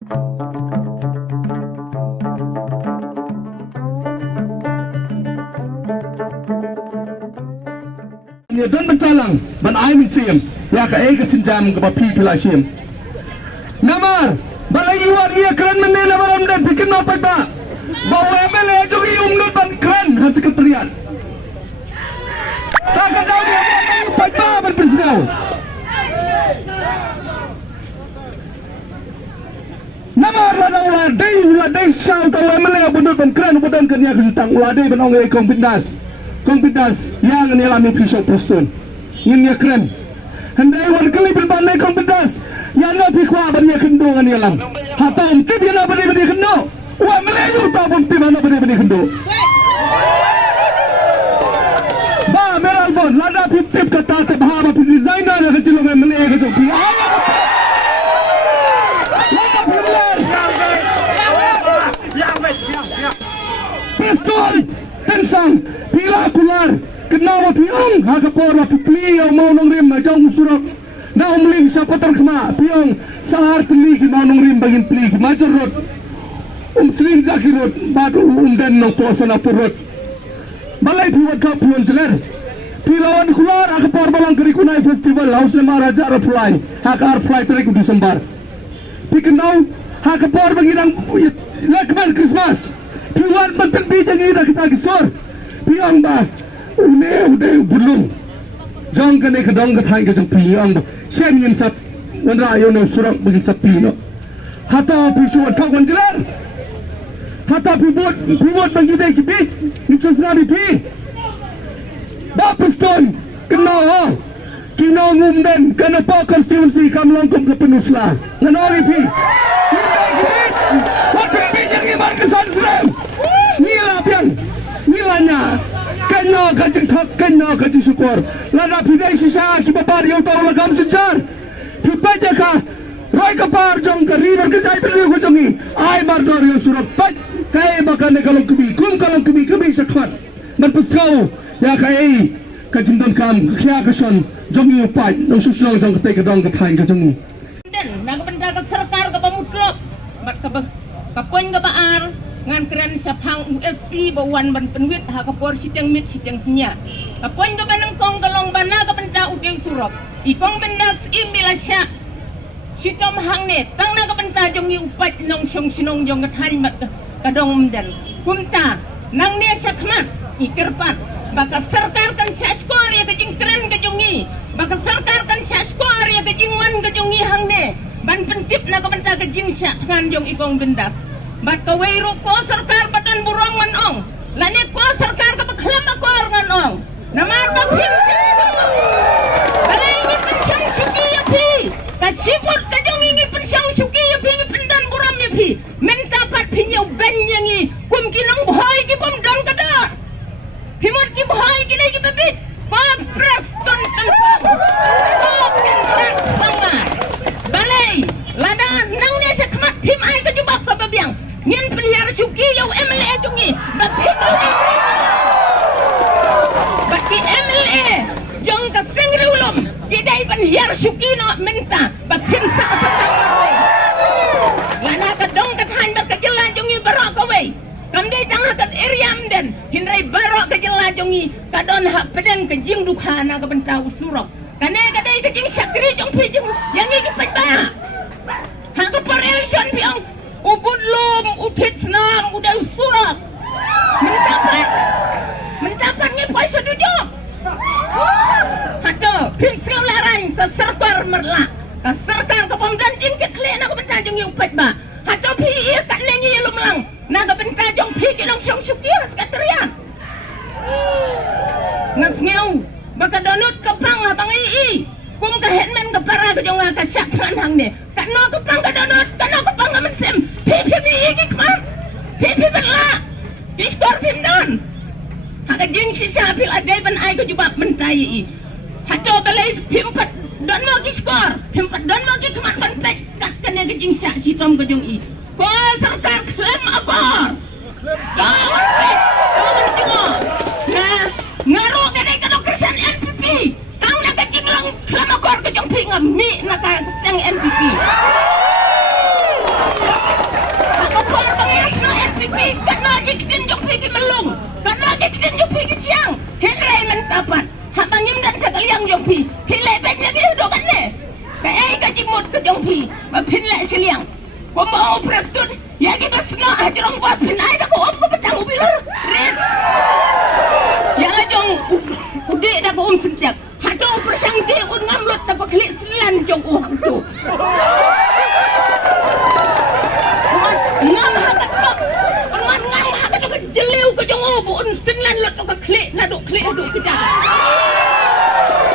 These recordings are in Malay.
Dia don bencalang ban ai min sim ya ka ai ka sinjam ka papi pila sim namar balai war dia keren menena baram dan bikin apa ba bawa MLA jogi umnut ban keren ha sekretariat tak ada dia apa ba ban presiden namar la dai shau ta MLA umnut ban keren budan kan ya ketang ulah dai ban ong kong pindas yang ni alami pisau postun ini keren hendai wan kali berbandai kong pindas yang nak pikwa bani kendo ni alam hatam tib yang bani kendo wa melayu ta bom tib mana bani kendo ba meral bon lada tib kata te bahaba pi designer na kecil melayu ke joki pistol tensang pila kular kenapa piong hakapor la pipli yang mau nong rim majang surak na umling sa patar kema piong sahar teli ki mau nong rim bagin pli ki majar rot sling jaki rot badu den nong posana purot balai piwat ka puan jeler pilawan kular hakapor balang keri kunai festival haus le maharaja arfly hakar fly tarik Desember pikenau hakapor bagirang lekman Christmas piwan penting bijang ida kita kisor piang ba udah bulung jang kan ek dong ka thai ka jang piang ba sen ngin sap wan ra yo no surak begin sap pi no hata pisu thak wan jelar hata pibot bagi dai ki bi ni chosna bi pi ba piston kena ha kino ngum den kana pa konstituensi kam longkom ke penusla nganori pi what bi jang ni ban kesan srem nila piang nilanya kena kajeng thak kena kajeng syukur lada pidai sisa ki babar yo tahu lagam sejar pipaja ka roi kapar jong ka river ke jai beli ko jongi ai mar dor yo surat pat kai bakan ne kalong kubi sakhat man pusau ya kai kajeng don kam khya ka son jongi upat nong susong jong ka te ka dong ka thai ka jongi den nang benda ka sarkar ka pamutlop mat ka poin ka baar ngan keren sapang USP bawan ban penwit ha kapor siteng mit siteng senya kapoin ka banang kong galong bana ka benda udeng surop ikong bendas imilasya sitom hangne tang na ka benda jong ni upat nong song sinong jong kathan mat kadong mden kumta nang ne sakmat ikirpat baka sarkar kan saskor ya kajing keren ka jongi baka sarkar kan saskor ya kajing wan ka jongi hangne ban pentip na ka benda kajing syak ngan jong ikong bendas bat kawairu ko sarkar batan burong manong lani ko sarkar ka baklam akor manong namar bakhin balai ni pensyang suki ya pi kasibut ka jong ingi pensyang suki ya pi pendan buram ya pi menta pat pinyo benyangi kum kinong bhoy ki bom dan kada himut ki bhoy ki dai ki bebit pa preston telpon balai lada nang ne sakmat him ai ka jubak ka babiang ngin penhiar suki yo MLA jungi baki MLA jong ka sengrulum kidai penhiar suki no menta bakin sa kasatang lana ka dong ka than bak kajela jungi barok ka we kamdai tangha ka area mden hinrai barok ka jela jungi kadon hak pedang ka jing dukhana ka bentau surok kane kadai ka jing sakri jong pi jing yang iki peta ha ka par election piang ubud lum utit senang udah surat mendapat ni puasa duduk hato pim sel laran ke serkar merla ke serkar ke pemdan jing ke kle na ke bentajong yu pet ba hato pi ia kat lengi lu melang na ke bentajong pi ke nong syong syukia sekatarian ngas ngeu baka donut ke pang abang ii kum ka headman ka para ka jonga ka syak tan hang ne ka no ka pang ka donut ka no ka pang man sem pi iki kmar pi benla diskor pim don ha ka jing sisa pil adai ban ai ka jubab mentai i hato balai pim pat don mo ki skor pim pat don mo ki kmar ban pet kat ka ne ka jing syak sitom ka jong i ko sarkar klaim akor nah ngaro ka dai ka no kersan NPP kang na ka jing lang klaim akor ka jong pi ngami na ka sang NPP kiksin jong pigi melung. Karena kiksin jong pigi siang. Hilai mentapan. Hak bangim dan sekaliang jong pi. Hilai banyak itu dokan ne. Kai kajing mut ke jong pi. Mapinlai seliang. Ko mau prestun. Ya kita senang hajrong pas pinai dah ko om ko petang ubilor. Red. Ya jong udik dah ko senjak. Hadong persangti un ngamlut dah ko klik selan jong uhang tu. Ngam hakat tok. Ngam hakat tok jeliu ke jong obu un selan lot tok klik na duk klik duk kejang.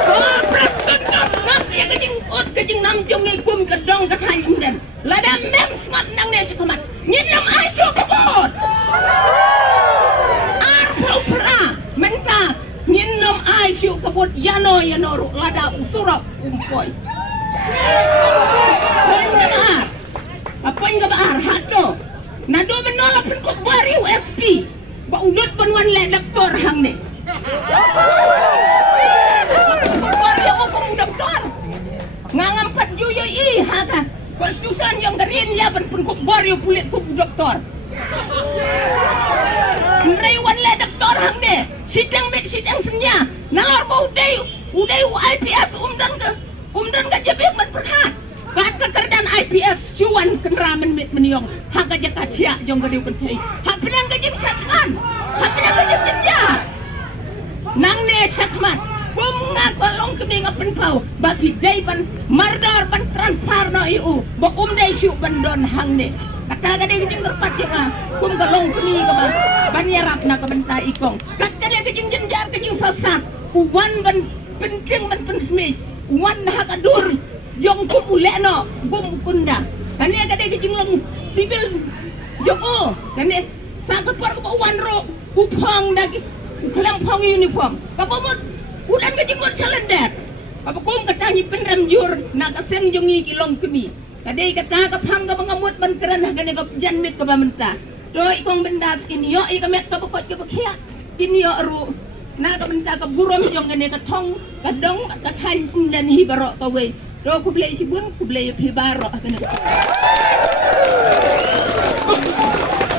Oh, prestun ngap ya kejing nam jong ikum kedong kathai umdan. Lada mem sngat nang ne sekamat. Nyinam asyuk kebot. Arpau pera menta nyinam asyuk kebot yano ruk lada usurap umpoy. Apa yang kebar hato. Nado menolak penkop bari USP. Ba udut penwan le doktor hang ne. Bari apa doktor. Ngangam 4 UYI haka. Konstitusan yang gerin ya penkop bari pulit ku doktor. Mreiwan le doktor hang ne. Sidang senya. Nalor ba udai IPS umdan ka jebek man perhat. Kat kekerdan IPS cuan kenramen mit meniong. Hak aja kacia jong gede pentai. Hak pedang gejim satkan. Hak pedang gejim jenja. Nang ne sakmat. Kum ngakolong kemi ngapen pau. Bagi day pan mardar pan transfer no EU. Ba day syuk bandon hang ne. Kata gede gejim terpat jema. Kum galong kemi ka ba. Ban yarap na ka bentai ikong. Kat gede gejim jenjar gejim sasat. Uwan ban penting ban pensmi. Uwan hak adur. Jong kum uleno gum kunda kani kade gejing lang sibil joko kani sangkut par ko wan ro upang dagi kelang pang uniform kapomot udan gejing mot calendar apa kum katangi penram jur na kaseng jongi kilong kemi kade kata kapang ka mengamut man keran kani ka janmit ka bamenta do ikong bendas ini yo ikamet ka pokot ka bakhia ini yo ru na ka benta ka burom jong kani ka thong ka dong ka than dan hibaro ka we. Do ku beli sibun, ku beli pibaro.